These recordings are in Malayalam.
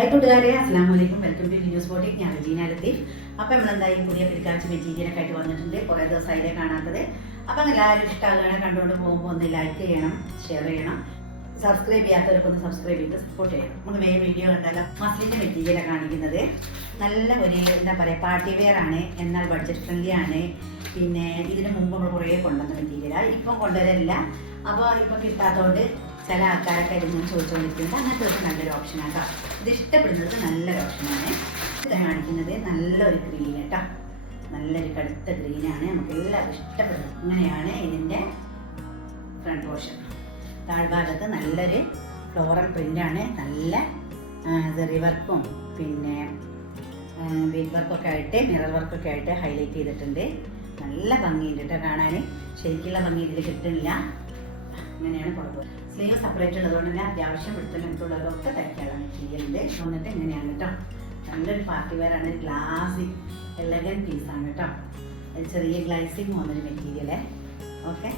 ഹായ് കൂട്ടുകാരെ, അസ്സലാമു അലൈക്കും. Welcome to News Boutique. ഞാൻ റജീന ലത്തീഫ്. അപ്പോൾ നമ്മളെന്തായാലും പുതിയ പിടിക്കാഴ്ച മെറ്റീരിയലൊക്കെ ആയിട്ട് വന്നിട്ടുണ്ട്. കുറേ ദിവസമായില്ലേ കാണാത്തത്. അപ്പം എല്ലാവരും ഇഷ്ടമാകുകയാണ്. കണ്ടുകൊണ്ട് പോകുമ്പോൾ ഒന്ന് ലൈക്ക് ചെയ്യണം, ഷെയർ ചെയ്യണം. സബ്സ്ക്രൈബ് ചെയ്യാത്തവരൊക്കെ ഒന്ന് സബ്സ്ക്രൈബ് ചെയ്ത് സപ്പോർട്ട് ചെയ്യണം. നമുക്ക് വേറെ വീഡിയോ കണ്ടാലോ. മസ്ലിൻ്റെ മെറ്റീരിയലാണ് കാണിക്കുന്നത്. നല്ല ഒരു എന്താ പറയുക, പാർട്ടി വെയർ ആണ്, എന്നാൽ ബഡ്ജറ്റ് ഫ്രണ്ട്ലി ആണ്. പിന്നെ ഇതിന് മുമ്പ് നമ്മൾ കുറേ കൊണ്ടുവന്ന മെറ്റീരിയലാണ്, ഇപ്പം കൊണ്ടുവരില്ല. അപ്പോൾ ഇപ്പം കിട്ടാത്തതുകൊണ്ട് ചില ആൾക്കാരൊക്കെ ഇരുന്ന് ചോദിച്ചുകൊണ്ടിരിക്കുന്നത്. അങ്ങനത്തെ ഒരു നല്ലൊരു ഓപ്ഷനാണ് കേട്ടോ. ഇത് ഇഷ്ടപ്പെടുന്നത് നല്ലൊരു ഓപ്ഷനാണ്. ഇത് കാണിക്കുന്നത് നല്ലൊരു ഗ്രീൻ കേട്ടോ, നല്ലൊരു കടുത്ത ഗ്രീനാണ്. നമുക്ക് എല്ലാവർക്കും ഇഷ്ടപ്പെടുന്നത്. ഇങ്ങനെയാണ് ഇതിൻ്റെ ഫ്രണ്ട് പോർഷൻ. താഴ്ഭാഗത്ത് നല്ലൊരു ഫ്ലോറൽ പ്രിൻ്റാണ്. നല്ല സെറി വർക്കും പിന്നെ ബീഡ് വർക്കൊക്കെ ആയിട്ട് മിറർ വർക്കൊക്കെ ആയിട്ട് ഹൈലൈറ്റ് ചെയ്തിട്ടുണ്ട്. നല്ല ഭംഗിയുണ്ട് കേട്ടോ കാണാൻ. ശരിക്കുള്ള ഭംഗി ഇതിൽ കിട്ടുന്നില്ല. ഇങ്ങനെയാണ് പുറത്ത്. സ്ലീവ് സെപ്പറേറ്റ് ഉള്ളതുകൊണ്ട് തന്നെ അത്യാവശ്യം എടുത്തുള്ളതൊക്കെ തയ്ക്കാനുള്ള മെറ്റീരിയലിൻ്റെ വന്നിട്ട് ഇങ്ങനെയാണ് കേട്ടോ. നല്ലൊരു പാർട്ടി വെയറാണ്. ഗ്ലാസി എലഗൻ പീസാണ് കേട്ടോ. ചെറിയ ഗ്ലൈസിങ് വന്നൊരു മെറ്റീരിയല്. ഓക്കെ,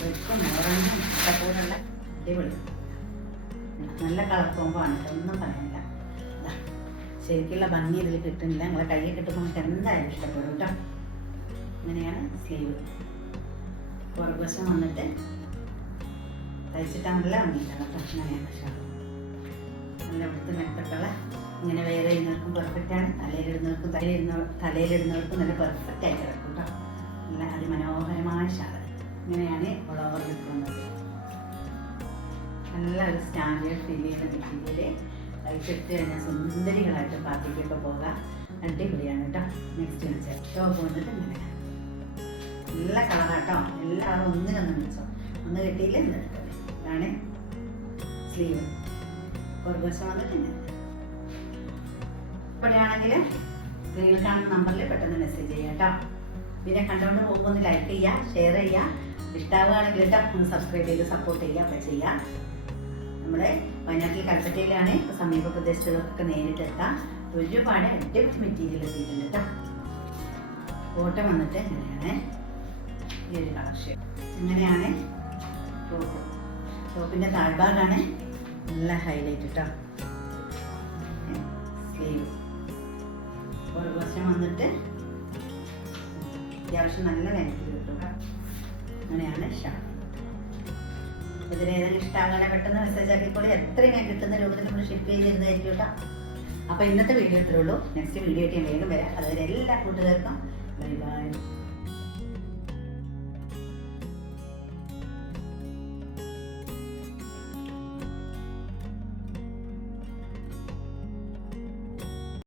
വെക്കും ഓറഞ്ചും കൂടെയുള്ള അടിപൊളി നല്ല കളർ കോമ്പോ ആണ് കേട്ടോ. ഒന്നും പറയാനില്ല. ശരിക്കുള്ള ഭംഗി ഇതിൽ കിട്ടുന്നില്ല. നിങ്ങളെ കയ്യിൽ കിട്ടുമ്പോൾ നമുക്ക് എന്തായാലും ഇഷ്ടപ്പെടും കേട്ടോ. ഇങ്ങനെയാണ് സ്ലീവ്. പുറകുവശം വന്നിട്ട് തയ്ച്ചിട്ടാൽ നല്ല ഭംഗിയിട്ടാണ് കേട്ടോ. ഇങ്ങനെയാണ് ഷാൾ. നല്ല ഇവിടുത്തെ മെത്തക്കള് ഇങ്ങനെ വേറെ ചെയ്യുന്നവർക്കും പെർഫെക്റ്റാണ്. തലയിലിടുന്നവർക്കും തലയിലിടുന്നവർക്കും നല്ല പെർഫെക്റ്റ് ആയിട്ട് കിടക്കും കേട്ടോ. നല്ല അതിമനോഹരമായ ഷാൾ. ഇങ്ങനെയാണ് ഓൾ ഓവർ നിൽക്കുന്നത്. നല്ല ഒരു സ്റ്റാൻഡേർഡ് ഫീൽ ചെയ്യുന്ന മെറ്റീരിയല്. തയ്ച്ചിട്ട് കഴിഞ്ഞാൽ സുന്ദരികളായിട്ട് പാർട്ടിക്കൊക്കെ പോകാം. അടിപൊളിയാണ് കേട്ടോ. നെക്സ്റ്റ് വെച്ചാൽ ടോപ്പ് വന്നിട്ട് ഇങ്ങനെ നല്ല കളറാട്ടോ. എല്ലാവരും ഒന്നിനൊന്നും വെച്ചോ. ഒന്ന് കിട്ടിയില്ല എന്ന് എടുത്തത്. ഇതാണ് സ്ലീവ്. പുറകുവശം വന്നിട്ട് ഇങ്ങനെ. ഇവിടെയാണെങ്കിൽ സ്ക്രീനിൽ കാണുന്ന നമ്പറിൽ പെട്ടെന്ന് മെസ്സേജ് ചെയ്യാം കേട്ടോ. പിന്നെ കണ്ടുകൊണ്ട് പോകുമ്പോൾ ഒന്ന് ലൈക്ക് ചെയ്യുക, ഷെയർ ചെയ്യുക. ഇഷ്ടമാവുകയാണെങ്കിൽ കേട്ടോ ഒന്ന് സബ്സ്ക്രൈബ് ചെയ്ത് സപ്പോർട്ട് ചെയ്യുക. ഒക്കെ ചെയ്യുക. നമ്മുടെ വയനാട്ടിൽ കൽപ്പറ്റയിലാണ്. സമീപ പ്രദേശത്തുള്ളവർക്കൊക്കെ നേരിട്ടെത്താം. ഒരുപാട് അടിപൊളി മെറ്റീരിയൽ എത്തിയിട്ടുണ്ട് കേട്ടോ. ഫോട്ടോ വന്നിട്ട് ഇങ്ങനെയാണ്. ഈ ഒരു കളർ ഷെയ്ഡ് ഇങ്ങനെയാണ് ടോപ്പ്. ടോപ്പിൻ്റെ താഴ്ഭാഗമാണ് നല്ല ഹൈലൈറ്റ് കേട്ടോ. സ്ലീവ് പുറകുവശം വന്നിട്ട് അത്യാവശ്യം നല്ല ലെങ്ത്തിൽ കിട്ടും. അങ്ങനെയാണ് ഷാൾ. ഇതിലേതെങ്കിലും ഇഷ്ടമാകാതെ പെട്ടെന്ന് മെസ്സേജ് ആക്കിക്കോളി. എത്രയും ഞാൻ കിട്ടുന്ന രൂപത്തിൽ നമ്മൾ ഷിപ്പ് ചെയ്തിരുന്നതായിരിക്കും കേട്ടോ. അപ്പോൾ ഇന്നത്തെ വീഡിയോ ഇത്രേ ഉള്ളൂ. നെക്സ്റ്റ് വീഡിയോ ആയിട്ട് ഞാൻ വേഗം വരാം. അതുവരെ എല്ലാ കൂട്ടുകാർക്കും ബൈ ബൈ.